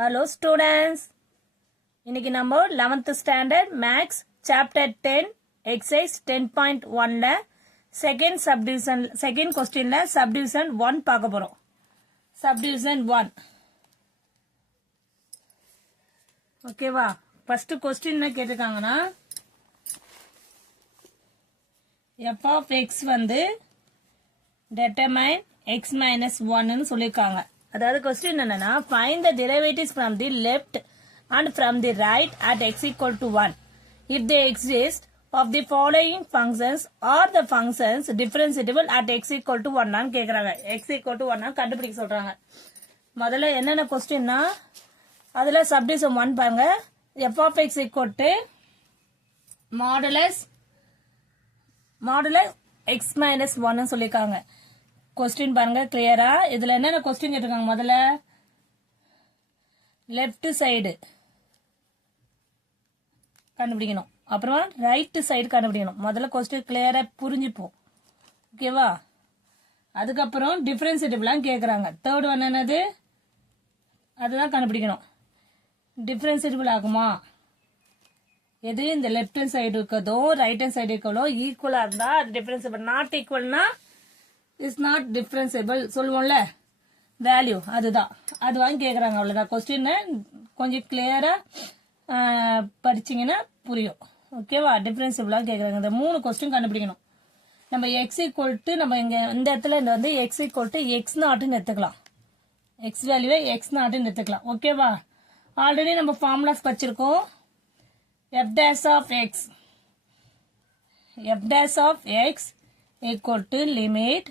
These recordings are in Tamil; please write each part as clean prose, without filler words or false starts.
Hello students. இன்னைக்கு நம்ம 11th standard max chapter 10 exercise 10.1 ல second question ல subdivision 1 பார்க்க போறோம். Subdivision 1. ஓகேவா? first question என்ன கேட்டிருக்காங்கன்னா f of x வந்து determine x minus 1 ன்னு சொல்லிருக்காங்க. அதாவது question என்னன்னா find the derivatives from the left and from the right at x equal to 1 if they exist of the following functions or the functions differentiable at x equal to 1 ன்னு கேக்குறாங்க. x equal to 1 கண்டுபிடிக்க சொல்றாங்க. முதல்ல என்னென்ன கொஸ்டின்னா அதுல subdivision 1 பாருங்க. f of x equal to modulus x minus 1 ன்னு சொல்லிருக்காங்க. கொஸ்டின் பாருங்க கிளியரா. இதுல என்னென்ன கொஸ்டின் கேட்டிருக்காங்க முதல்ல லெஃப்ட் சைடு கண்டுபிடிக்கணும், அப்புறம் ரைட் சைடு கண்டுபிடிக்கணும். முதல்ல கொஸ்டின் கிளியரா புரிஞ்சுப்போம். ஓகேவா? அதுக்கப்புறம் டிஃபரன்சியேட்டிவ்லாம் கேட்குறாங்க. தேர்ட் ஒன் என்னது அதுதான் கண்டுபிடிக்கணும். டிஃபரன்சியேட்டிவ் ஆகுமா, எது இந்த லெஃப்ட் ஹேண்ட் சைடு இருக்கிறதோ ரைட் ஹேண்ட் சைடு இருக்கிறதோ ஈக்குவலா இருந்தா அது டிஃபரன்சியபிள். நாட் ஈக்குவல்னா இஸ் நாட் டிஃபரன்சியபிள் சொல்லுவோம்ல, வேல்யூ அதுதான். அது வாங்கி கேட்குறாங்க. அவ்வளோதான். கொஸ்டின் கொஞ்சம் கிளியரா படிச்சிங்கன்னா புரியும். ஓகேவா? டிஃபரன்சியபிளாக கேட்குறாங்க. இந்த 3 கொஸ்டின் கண்டுபிடிக்கணும். நம்ம எக்ஸ் ஈக்குவல் டு நம்ம இங்கே இந்த இடத்துல வந்து எக்ஸ் ஈக்குவல் டு எக்ஸ் நாட்டுன்னு எடுத்துக்கலாம். எக்ஸ் வேல்யூவை எக்ஸ் நாட்டுன்னு எடுத்துக்கலாம். ஓகேவா? ஆல்ரெடி நம்ம ஃபார்முலாஸ் படிச்சிருக்கோம். f dash of x equal to limit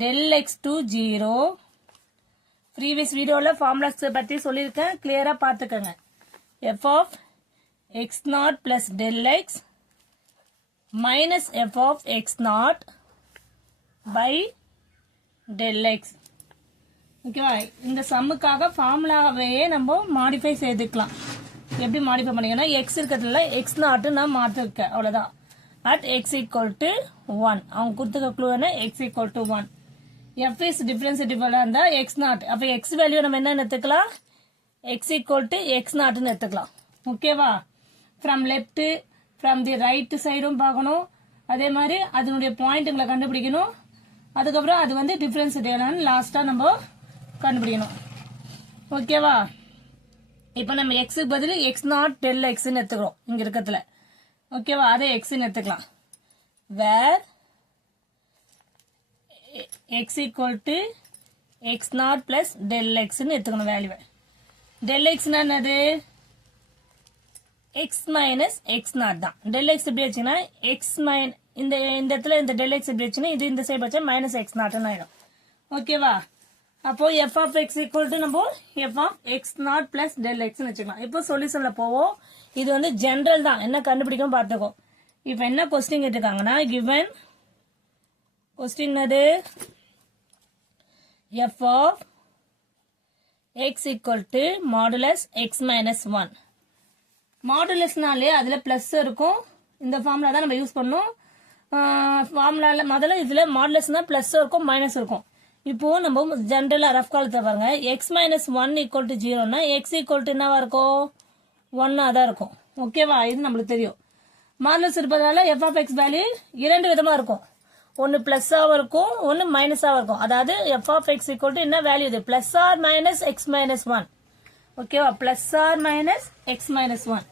del x to 0. previous வீடியோல ஃபார்முலாஸ் பத்தி சொல்லியிருக்கேன், கிளியரா பார்த்துக்கங்க. f of x naught plus del x minus f of x naught by del x. ஓகேவா? இந்த சம்முக்காக ஃபார்முலாவே நம்ம மாடிஃபை செய்துக்கலாம். எப்படி மாடிஃபை பண்ணிங்கன்னா எக்ஸ் இருக்கிறதுல எக்ஸ் நாட்டு நான் மாற்றிருக்கேன். அவ்வளோதான். அட் எக்ஸ் ஈக்குவல் டு 1 அவங்க கொடுத்துக்க க்ளூ என்ன x equal to 1. F is டிஃபரன்சியேட்டிவா இருந்தா எக்ஸ் நாட். அப்போ எக்ஸ் வேல்யூ நம்ம என்ன எடுத்துக்கலாம், எக்ஸ் ஈக்குவல் டு எக்ஸ் நாட்டுன்னு எடுத்துக்கலாம். ஓகேவா? From left from the right சைடும் பார்க்கணும். அதே மாதிரி அதனுடைய பாயிண்ட்டுங்களை கண்டுபிடிக்கணும். அதுக்கப்புறம் அது வந்து டிஃபரன்சியேட்டிவ் லாஸ்டா நம்ம கண்டுபிடிக்கணும். ஓகேவா? இப்போ நம்ம எக்ஸுக்கு பதில் எக்ஸ் நாட் டெல் எக்ஸ்ன்னு எடுத்துக்கிறோம் இங்க இருக்கிறதுல. ஓகேவா? அதே எக்ஸ்ன்னு எடுத்துக்கலாம். Where x equal to x naught plus del எக்ஸ்ன்னு எடுத்துக்கணும் வேல்யூவை. டெல் எக்ஸ்னா என்னது, எக்ஸ் மைனஸ் எக்ஸ் நாட் தான். டெல் எக்ஸ் எப்படி வச்சுன்னா எக்ஸ் இந்த இடத்துல இந்த டெல் எக்ஸ் எப்படி வச்சுன்னா இது இந்த சைடு வச்சா மைனஸ் எக்ஸ் நாட்னு ஆயிடும். ஓகேவா? அப்போ f of x equal to நம்ம f of x naught plus del x வச்சுக்கலாம். இப்போ சொல்யூஷன்ல போவோம். இது வந்து ஜெனரல் தான், என்ன கண்டுபிடிக்கும் பார்த்துக்கோ. இப்போ என்ன கொஸ்டின் கேட்டிருக்காங்கன்னா given கொஸ்டின் அது f of x equal to modulus x minus 1. மாடுலஸ்னாலே அதுல பிளஸ் இருக்கும். இந்த ஃபார்முலா தான் நம்ம யூஸ் பண்ணோம். ஃபார்முலால முதல்ல இதுல மாடுலஸ்னா பிளஸ் இருக்கும் மைனஸ் இருக்கும். இப்போ நம்ம ஜென்ரலா ரஃப் காலத்தை பாருங்க. எக்ஸ் மைனஸ் 1 ஈக்குவல் டு 0னா எக்ஸ் ஈக்குவல் டு என்னவா இருக்கும், 1 தான் இருக்கும். ஓகேவா? இது நம்மளுக்கு தெரியும். மாடுலஸ் இருப்பதனால எஃப் ஆஃப் எக்ஸ் வேல்யூ 2 விதமா இருக்கும். ஒன்னு பிளஸ்ஸாவும் இருக்கும், ஒன்னு மைனஸாவும் இருக்கும். அதாவது F of X equal to என்ன வேல்யூ, இது plus or minus X minus 1. ஓகேவா? Plus or minus X minus 1.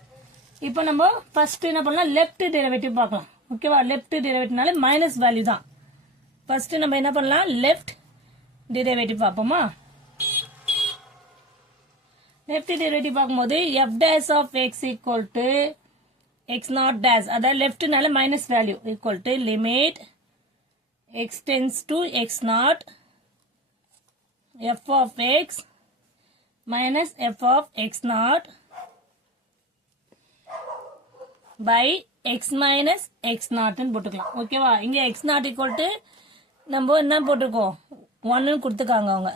இப்போ நம்ம ஃபர்ஸ்ட் என்ன பண்ணலாம், லெஃப்ட் டெரிவேட்டிவ் பார்க்கலாம். ஓகேவா? லெஃப்ட் டெரிவேட்டிவ்னால மைனஸ் வேல்யூ தான். ஃபர்ஸ்ட் நம்ம என்ன பண்ணலாம், லெஃப்ட் டெரிவேட்டிவ் பார்ப்போமா. லெஃப்ட் டெரிவேட்டிவ் பார்க்கும்போது f dash of x equal to x naught dash, அதாவது லெஃப்ட்னால minus value equal to limit x tends to x naught f of x minus f of x naught by x minus x naught ன்னு போட்டுக்கலாம். ஓகேவா? இங்க x naught equal to நம்ம என்ன போட்டிருக்கோம், 1 கொடுத்துக்காங்க அவங்க.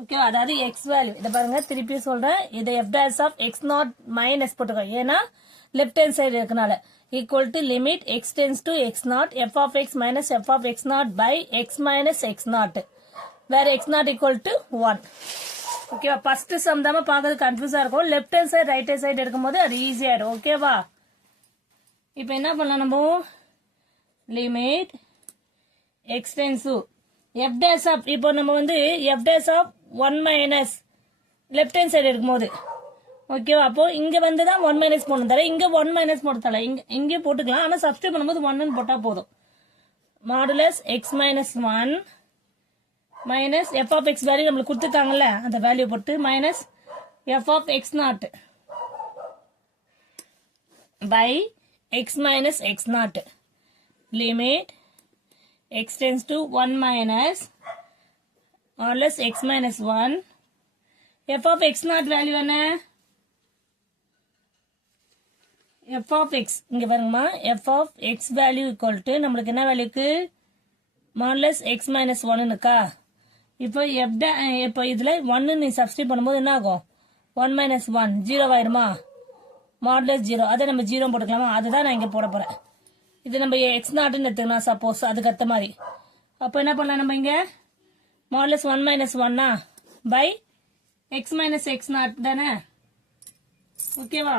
ஓகேவா? அதாவது எக்ஸ் வேல்யூ இதை பாருங்க, திருப்பி சொல்றேன். இது f dash of x naught minus போட்டுக்கோங்க, ஏன்னா லெஃப்ட் ஹேண்ட் சைடு இருக்கனால. Equal to limit x tends to x naught f of x minus f of x naught by x minus x naught, where x naught equal to 1. ஓகேவா? ஃபர்ஸ்ட் சம் தான் பார்க்கறது கன்ஃபியூஸா இருக்கும். Left hand side right hand side எடுக்கும்போது அது ஈஸியாயிடும். ஓகேவா? இப்போ என்ன பண்ணலாம் நம்ம? Limit x tends to f dash of, இப்போ நம்ம வந்து f dash of 1 minus left hand side எடுக்கும்போது ஓகேவா? அப்போ இங்க வந்து தான் 1 மைனஸ் போடணும் தர, இங்க 1 மைனஸ் போட தர, இங்கே போட்டுக்கலாம். ஆனா சப்ஸ்டிட் பண்ணும்போது 1 போட்டா போதும். Modulus x minus 1 minus f of x value நம்மளுக்கு கொடுத்துட்டாங்கல்ல, அந்த வேல்யூ போட்டு minus f of x naught by x minus x naught. Limit x tends to 1 minus or less x minus 1. f of x naught value என்ன? f of x இங்க பாருங்கம்மா, f of x value equal to நம்மளுக்கு என்ன வேல்யூக்கு modulus x minus 1 இருக்கா? இப்போ இதுல 1 நீ சப்ஸ்டிட் பண்ணும்போது என்ன ஆகும்? 1 minus 1 0 ஆயிருமா? modulus 0, அதை நம்ம 0 போட்டுக்கலாமா? அதுதான் நான் இங்க போட போறேன். இது நம்ம எக்ஸ் நாட்டுன்னு எடுத்துக்கலாம் சப்போஸ், அதுக்கு அத்த மாதிரி. அப்போ என்ன பண்ணலாம் நம்ம இங்க? Modulus 1 minus 1 by X minus X naught தானே? ஓகேவா?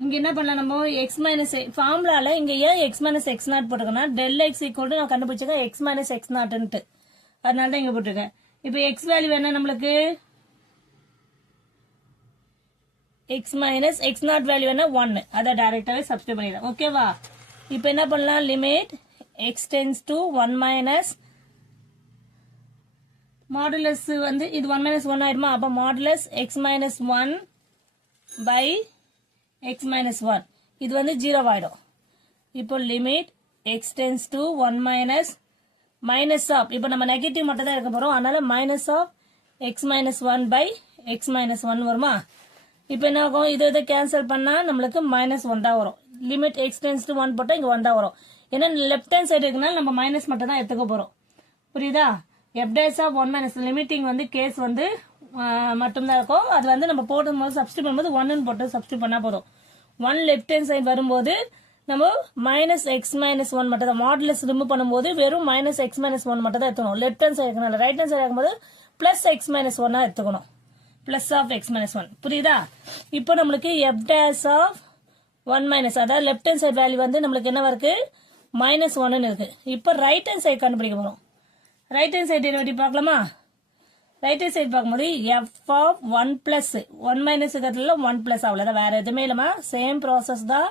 இங்க என்ன பண்ணலாம் நம்ம? எக்ஸ் மைனஸ் ஃபார்முலால இங்க ஏன் எக்ஸ் மைனஸ் எக்ஸ் நாட் போட்டுக்கோன்னா டெல் எக்ஸ் ஈக்குவல் நான் கண்டுபிடிச்சிருக்கேன் எக்ஸ் மைனஸ் எக்ஸ் நாட்ன்ட்டு, அதனால தான் இங்க போட்டிருக்கேன். இப்போ எக்ஸ் வேல்யூ என்ன நம்மளுக்கு? x minus x naught value என்ன 1, அதை டைரக்டாவே சப்ஸ்டிட் பண்ணிடலாம். ஓகேவா? இப்போ என்ன பண்ணலாம்? Limit x tends to 1 minus modulus வந்து இது 1 minus 1 ஆயிடுமா? அப்போ modulus x minus 1 by x minus 1 இது வந்து 0 ஆயிடும். இப்போ limit x tends to 1 minus minus of, இப்போ நம்ம நெகட்டிவ் மட்டும் தான் இருக்க போறோம், அதனால minus of x minus 1 by x minus 1 வருமா? இப்போ என்ன ஆகும்? இதை கேன்சல் பண்ணா நம்மளுக்கு மைனஸ் 1 தான் வரும். லிமிட் எக்ஸ் டென்ஸ் டு 1 போட்டா இங்க 1 தான் வரும். ஏன்னா லெஃப்ட் ஹேண்ட் சைடு இருக்குனால நம்ம மைனஸ் மட்டும் தான் எடுத்துக்க போறோம். புரியுதா? f dash of 1 minus limiting வந்து கேஸ் வந்து மட்டும் தான் இருக்கும். அது வந்து நம்ம போடும்போது சப்ஸ்டிட் பண்ணும்போது 1 போட்டு சப்ஸ்டிட் பண்ணா போதும். 1 லெஃப்ட் ஹேண்ட் சைடு வரும்போது நம்ம மைனஸ் எக்ஸ் மைனஸ் 1 மட்டும் தான், மாடுலஸ் ரிமூவ் பண்ணும்போது வெறும் மைனஸ் எக்ஸ் மைனஸ் 1 மட்டும் தான் எடுத்துக்கணும். லெஃப்ட் ஹேண்ட் சைடு இருக்கனால ரைட் ஹேண்ட் சைடு இருக்கும்போது பிளஸ் எக்ஸ் மைனஸ் 1 எடுத்துக்கணும். Plus of X minus 1. புரியுதா? இப்போ நம்மளுக்கு f dash ஆஃப் 1 மைனஸ், அதாவது லெஃப்ட் ஹேண்ட் சைடு வேல்யூ வந்து நம்மளுக்கு என்ன இருக்கு? மைனஸ் 1 இருக்கு. இப்போ ரைட் ஹேண்ட் சைடு கண்டுபிடிக்க போறோம். ரைட் ஹேண்ட் சைடு எப்படி பார்க்கலாமா? ரைட் ஹேண்ட் சைடு பார்க்கும்போது f ஆஃப் 1 பிளஸ் 1 மைனஸ் இருக்கிறதுல 1 பிளஸ், அவ்வளோதான், வேற எதுவுமே இல்லமா. சேம் ப்ராசஸ் தான்.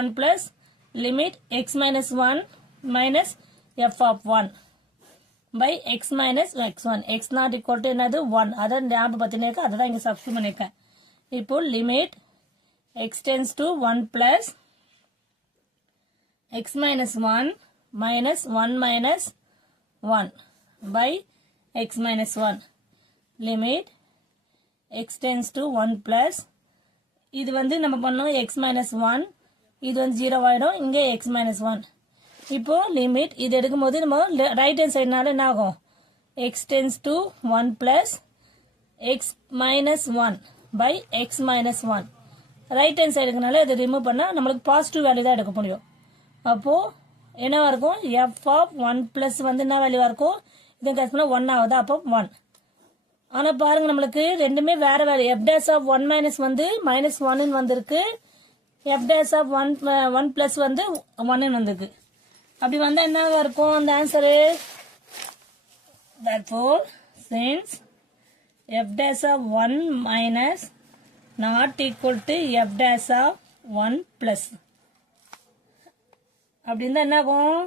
1 plus limit x minus 1 minus f of 1 by x minus x1. x not equal to என்னது 1, அதை ஞாபகம் பத்தினேக்க, அதை தான் இங்க சப்ஸ்டிட் பண்ணிருக்கேன். இப்போ limit x tends to 1 plus x minus 1 minus 1 minus 1 by x minus 1. Limit x tends to 1 plus இது வந்து நம்ம பண்ணோம் x minus 1, இது வந்து 0 ஆயிடும், இங்க x minus 1. இப்போ லிமிட் இது எடுக்கும்போது நம்ம ரைட் ஹேண்ட் சைடுனால என்ன ஆகும்? x tends to 1 plus x minus 1 by x minus 1. Right hand சைடுக்குனால இதை ரிமூவ் பண்ணா நம்மளுக்கு பாசிட்டிவ் வேல்யூ தான் எடுக்க முடியும். அப்போ என்னவா இருக்கும்? f ஆஃப் 1 பிளஸ் வந்து என்ன வேல்யூவா இருக்கும்? இதை கட் பண்ணா 1 ஆகுது, அப்போ 1. ஆனா பாருங்க நம்மளுக்கு ரெண்டுமே வேற value. f dash of 1 minus வந்து மைனஸ் 1 வந்திருக்கு, f dash ஆஃப் 1 பிளஸ் வந்து 1 வந்திருக்கு. அப்படி வந்தா என்னவா இருக்கும் அந்த answer? Therefore, since f dash of 1 minus not equal to f dash of 1 plus, அப்படின்னா என்ன ஆகும்?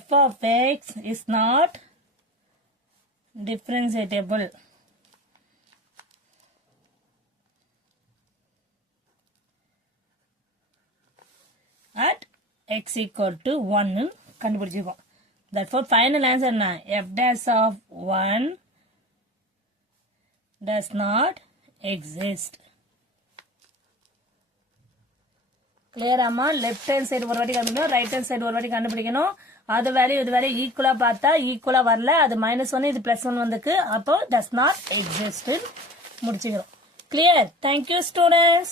f of x is not differentiable. At x equal to 1 கண்டுபிடிச்சிருக்கோம். Therefore, final answer என்ன? f dash of 1 does not exist. Clear ஆமா? லெஃப்ட் ஹேண்ட் சைடு ஒரு வாட்டி கண்டுபிடிக்கணும், ரைட் ஹேண்ட் சைடு ஒரு வாட்டி கண்டுபிடிக்கணும். அது வேல்யூ இது வேல்யூ ஈக்குவலா பார்த்தா ஈக்குவலா வரல, அது -1 இது +1 வந்துருக்கு, அப்போ does not exist முடிச்சுக்கிறோம். Clear? Thank you students.